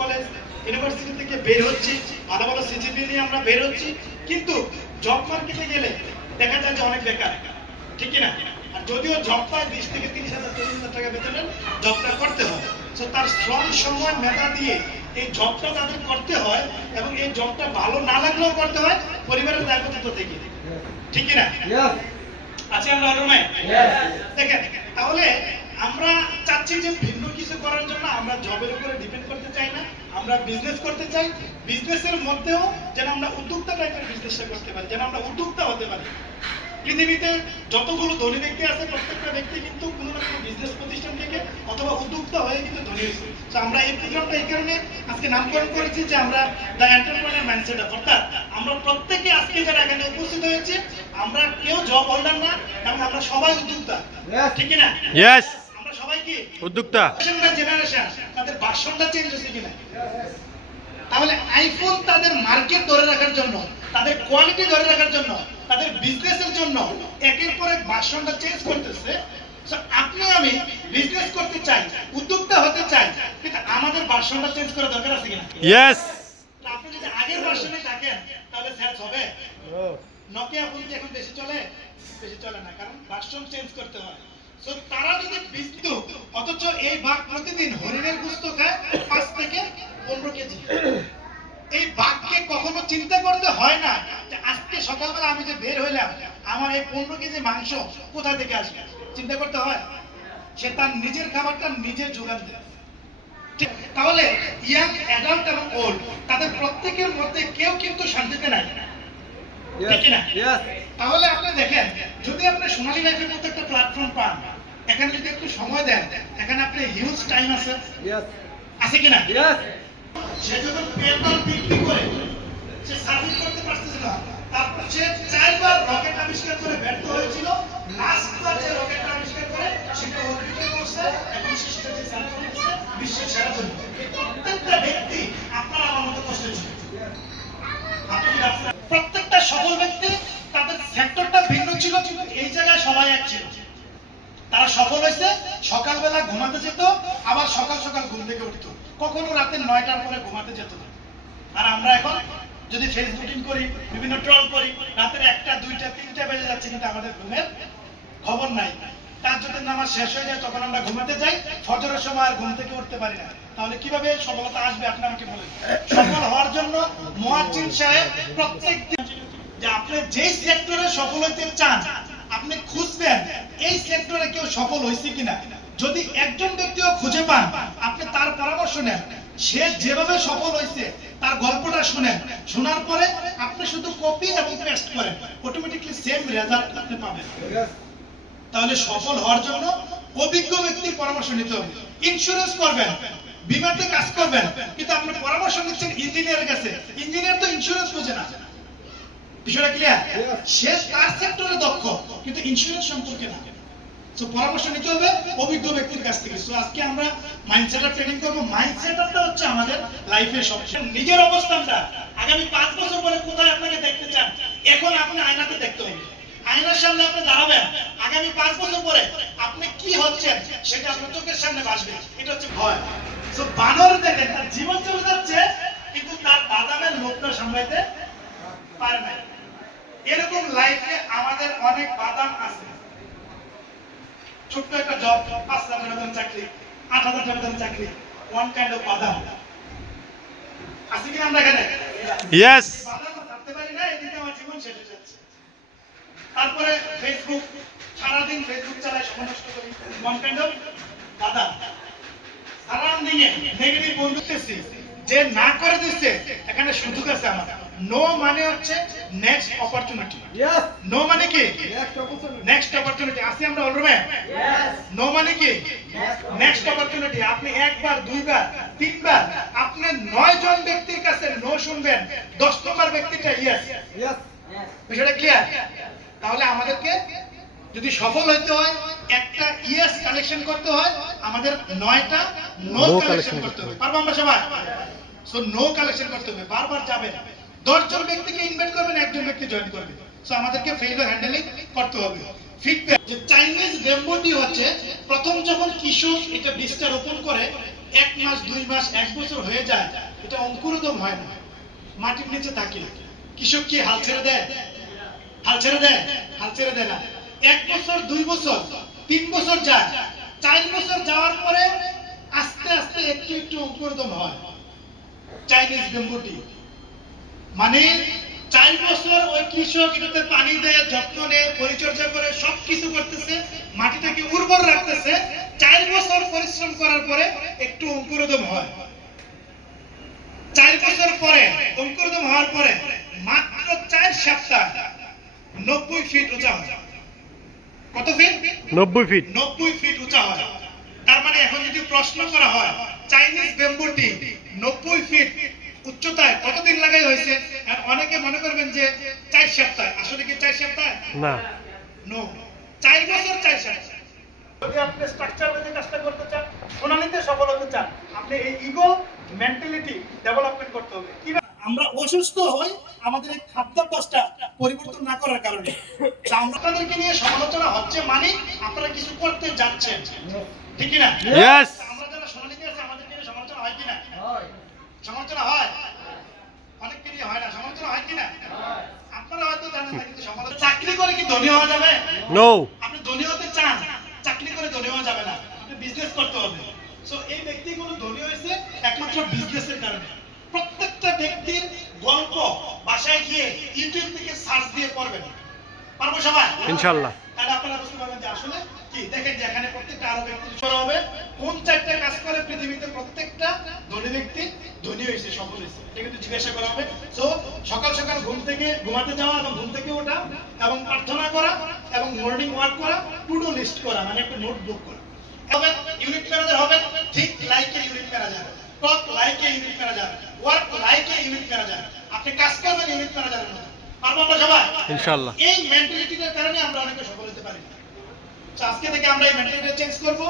College university থেকে বের হচ্ছি, ভালো ভালো সিজিপি নিয়ে আমরা বের হচ্ছি, কিন্তু জব মার্কেটে গেলে দেখা যায় যে অনেক বেকার, ঠিক কিনা? আর যদিও জব পায় 20 থেকে 30,000 40,000 টাকা বেতনের জবটা করতে হয়, তো তার শ্রম সময় মেধা দিয়ে এই জবটা তাদের করতে হয়, এবং এই জবটা ভালো না লাগলেও করতে হয় পরিবারের দায়বদ্ধতা থেকে, ঠিক কিনা? আছি আমরা রুমে? দেখেন, তাহলে আমরা চাচ্ছি যে ভিন্ন কিছু করার জন্য আমরা জবের উপরে ডিপেন্ড করতে চাই না, আমরা বিজনেস করতে চাই। বিজনেসের মধ্যেও যেন আমরা উদ্যোক্তা টাইপের বিজনেসটা করতে পারি, যেন আমরা উদ্যোক্তা হতে পারি। পৃথিবীতে যতগুলো ধনী ব্যক্তি আছে, প্রত্যেকটা ব্যক্তি কিন্তু কোনো না কোনো বিজনেস প্রতিষ্ঠান থেকে অথবা উদ্যোক্তা হয়ে কিন্তু ধনী হয়েছে। তো আমরা এই প্রোগ্রামটা এই কারণে আজকে নামকরণ করেছি যে আমরা দ্য এন্টারপ্রেনার মাইন্ডসেট, অর্থাৎ আমরা প্রত্যেকে আজকে যারা এখানে উপস্থিত হয়েছে আমরা কেউ জব হোল্ডার না, এবং আমরা সবাই উদ্যোক্তা, ঠিক কিনা? ইয়েস, আমরা সবাই কি উদ্যোক্তা? জেনারেশন, তাদের ভার্সনটা চেঞ্জ হয়েছে কিনা? তাহলে আইফোন তাদের মার্কেট ধরে রাখার জন্য, তাদের কোয়ালিটি ধরে রাখার জন্য, তাদের বিজনেসের জন্য একের পর এক ভার্সনটা চেঞ্জ করতেছে। আপনি আমি বিজনেস করতে চাই, উদ্যোক্তা হতে চাই, কিন্তু আমাদের ভার্সনটা চেঞ্জ করা দরকার আছে কিনা? ইয়েস। আপনি যদি আগের ভার্সনে থাকেন তাহলে সেলস হবে? নোকিয়া ফোন কি এখন বেশি চলে? বেশি চলে না, কারণ ভার্সন চেঞ্জ করতে হয়। সো তারা যদি বিদ্যুৎ, অথচ এই বাঘ প্রতিদিন হরিণের গোশত খায় 5 থেকে 15 কেজি। এই বাঘকে কখনো চিন্তা করতে হয় না যে আজকে সকালবেলা আমি যে বের হইলাম আমার এই 15 কেজি মাংস কোথা থেকে আসবে, চিন্তা করতে হয়? সে তার নিজের খাবারটা নিজে জোগান দেয়। ঠিক, তাহলে ইয়াং, অ্যাডাল্ট এবং ওল্ড তাদের প্রত্যেকের মধ্যে কেউ কিন্তু শান্তিতে নাই, ঠিক না? তাহলে আপনি দেখেন, যদি আপনি সোনালী লাইফের মতো একটা প্ল্যাটফর্ম পান, এখানে যদি একটু সময় দেন, এখানে আপনি হিউজ টাইম আছে, আছে কিনা? সে যখন পেপার বিক্রি করে সে সার্ভিস করতে পারতেছিল না, তারপর সে 4 বার রকেট আবিষ্কার করে ব্যর্থ হয়েছিল, লাস্ট বার যে রকেট আবিষ্কার করে সেটা অর্বিটে করছে, এখন সে সেটা দিয়ে সার্ভিস করতেছে বিশ্বের সেরা জন্য। প্রত্যেকটা ব্যক্তি আপনার আমার মতো কষ্ট ছিল, প্রত্যেকটা সফল ব্যক্তি তাদের সেক্টরটা ভিন্ন ছিল, কিন্তু এই জায়গায় সবাই এক ছিল। তারা সফল হয়েছে, সকালবেলা ঘুমাতে যেত, আবার সকাল সকাল ঘুম থেকে উঠতো, কখনো রাতে 9টার পরে ঘুমাতে যেত না। আর আমরা এখন যদি ফেসবুকিং করি, বিভিন্ন ট্রল করি, রাতের 1টা 2টা 3টা বেজে যাচ্ছে, কিন্তু আমাদের ঘুমের খবর নাই। তাহাজ্জুদের নামাজ শেষ হয়ে যায়, তখন আমরা ঘুমাতে যাই, ফজরের সময় আর ঘুম থেকে উঠতে পারি না। তাহলে কিভাবে সফলতা আসবে আপনি আমাকে বলেন? সফল হওয়ার জন্য মুয়াজ্জিন সাহেব প্রত্যেক দিন যে আপনি যেই সেক্টরে সফল হতে চান আপনি খুঁজবেন এই সেক্টরে কেউ সফল হয়েছে কিনা। যদি একজন ব্যক্তিও খুঁজে পান, আপনি তার পরামর্শ নেন, সে যেভাবে সফল হয়েছে তার গল্পটা শুনেন, শোনার পরে আপনি শুধু কপি এবং পেস্ট করেন, অটোমেটিক্যালি সেম রেজাল্ট আপনি পাবেন। তাহলে সফল হওয়ার জন্য অভিজ্ঞ ব্যক্তির পরামর্শ নিতে হবে। ইন্স্যুরেন্স করবেন, বিমাতে কাজ করবেন, কিন্তু আপনি পরামর্শ নিচ্ছেন ইঞ্জিনিয়ারের কাছে, ইঞ্জিনিয়ার তো ইন্স্যুরেন্স বোঝে না। বিষয়টা ক্লিয়ার? সে তার সেক্টরে দক্ষ, কিন্তু ইন্স্যুরেন্স সম্পর্কে না। সো পরামর্শ নিতে হবে অভিজ্ঞ ব্যক্তির কাছ থেকে। সো আজকে আমরা মাইন্ডসেটআপ ট্রেনিং করব। মাইন্ডসেটআপটা হচ্ছে আমাদের লাইফের সবচেয়ে নিজের অবস্থানটা আগামী 5 বছর পরে কোথায় আপনাকে দেখতে চান, এখন আপনি আয়নাতে দেখতে হবে। আয়নার সামনে আপনি দাঁড়াবেন, আগামী 5 বছর পরে আপনি কি হচ্ছেন সেটা আপনার চোখের সামনে ভাসবে। এটা হচ্ছে ভয়। সো বানর দেখেন তার জীবন চলে যাচ্ছে, কিন্তু তার বাদামের লোভটা সামলাইতে পারে না। এরকম লাইফে আমাদের অনেক বাদাম আছে। ছোট্ট একটা জব, 5 লাখ টাকা বেতন চাকরি, 8,000 টাকা বেতন চাকরি, ওয়ান কাইন্ড অফ বাদাম আছে কিনা আমরা এখানে? ইয়েস। বাদাম থাকতে পারি না, এদিকে আমার জীবন শেষ হয়ে যাচ্ছে। তারপরে ফেসবুক, সারাদিন ফেসবুক চালাই, সময় নষ্ট করি, ওয়ান কাইন্ড অফ বাদাম। সারাদিন নেগেটিভ বন্ধুত্বেছি যে না করে দিচ্ছে, এখানে সুযোগ আছে আমার। নো মানে হচ্ছে নেক্সট অপরচুনিটি। নো মানে কি? Next opportunity. আসি আমরা অলরুমে? নো মানে কি? Next opportunity. আপনি 1 বার 2 বার 3 বার আপনি 9 জন ব্যক্তির কাছে নো শুনবেন, 10 নম্বর ব্যক্তিটা ইয়েস। বিষয়টা ক্লিয়ার? তাহলে আমাদেরকে যদি সফল হতে হয়, একটা ইয়েস কালেকশন করতে হয়, আমাদের 9টা নো কালেকশন করতে হবে। পারবো আমরা সবাই? সো নো কালেকশন করতে হবে, বারবার যাবেন। 10 জন ব্যক্তিকে ইনভাইট করবেন, একজন ব্যক্তি জয়েন করবে। সো আমাদেরকে ফেইলিউর হ্যান্ডেলিং করতে হবে। ফিডব্যাক যে চাইনিজ ব্যাম্বু টি হচ্ছে, প্রথম যখন কৃষক এটা বীজটা রোপণ করে 1 মাস 2 মাস 1 বছর হয়ে যায়, এটা অঙ্কুরোদ্গম হয় না, মাটির নিচে থাকে। কৃষক কি হাল ছেড়ে দেয়? হাল ছেড়ে দেয়? হাল ছেড়ে দেয় না। 1 বছর 2 বছর 3 বছর যায়, 4 বছর যাওয়ার পরে আস্তে আস্তে একটু একটু অঙ্কুরোদ্গম হয়। চাইনিজ ব্যাম্বু টি মানে 4 বছর ওই কৃষক এটাতে পানি দেয়, যত্ন নেয়, পরিচর্যা করে, সবকিছু করতেছে, মাটিটাকে উর্বর রাখতেছে। 4 বছর পরিশ্রম করার পরে একটু অঙ্কুরোদ্গম হয়। 4 বছর পরে অঙ্কুরোদ্গম হওয়ার পরে মাত্র 4 সপ্তাহ 90 ফিট উঁচা হয়। কত ফিট? 90 ফিট। 90 ফিট উঁচা হয়। তার মানে এখন যদি প্রশ্ন করা হয় চাইনিজ ব্যাম্বু টি 90 ফিট উচ্চতায় কতদিন লাগাই হয়েছে, আর অনেকে মনে করবেন যে 4 সপ্তাহ। আসলে কি 4 সপ্তাহ? না, নো, 4 বছর 4 সপ্তাহ। যদি আপনি স্ট্রাকচার বেঁধে কাজটা করতে চান, সোনালীতে সফল হতে চান, আপনি এই ইগো মেন্টালিটি ডেভেলপমেন্ট করতে হবে। আমরা অসুস্থ হই আমাদের এই খাদ্যাভ্যাসটা পরিবর্তন না করার কারণে। তা আমরা আপনাদেরকে নিয়ে সমালোচনা হচ্ছে মানে আপনারা কিছু করতে যাচ্ছেন, ঠিক কি না? Yes! আমরা যারা সোনালীতে আছে আমাদেরকে নিয়ে সমালোচনা হয় কিনা? সমালোচনা হয়। অনেককে নিয়ে হয় না, সমালোচনা হয় কিনা? আপনারা হয়তো জানেন না, কিন্তু সমালোচনা। চাকরি করে কি ধনী হওয়া যাবে? নো। আপনি ধনী হতে চান, চাকরি করে ধনী হওয়া যাবে না, আপনি বিজনেস করতে হবে। সো এই ব্যক্তিগুলো ধনী হয়েছে একমাত্র বিজনেসের কারণে। প্রত্যেকটা ব্যক্তির গল্প বাসায় গিয়ে ইউটিউব থেকে সার্চ দিয়ে পড়বেন, পারবো সবাই ইনশাআল্লাহ। তাহলে আপনারা বুঝতে পারবেন যে আসলে কি। দেখেন যে এখানে প্রত্যেকটা আরো ব্যক্তি করা হবে, কোন 4টা কাজ করে পৃথিবীতে প্রত্যেকটা ধনী ব্যক্তি ধনী হয়েছে, সফল হয়েছে, এটা কিন্তু জিজ্ঞাসা করা হবে। সো সকাল সকাল ঘুম থেকে ঘুমাতে যাওয়া এবং ঘুম থেকে ওঠা এবং প্রার্থনা করা এবং মর্নিং ওয়াক করা, টু ডু লিস্ট করা, মানে একটা নোটবুক করা হবে। ইউনিট ম্যানেজার হবে, ঠিক like a unit manager, talk like a unit manager, work like a unit manager. আপনি কাজ করবেন ইউনিট ম্যানেজারের মতো, পারবো আমরা সবাই ইনশাআল্লাহ। এই মেন্টালিটির কারণে আমরা অনেকে সফল হতে পারি না। আজকে থেকে আমরা এই মেন্টালিটি চেঞ্জ করব।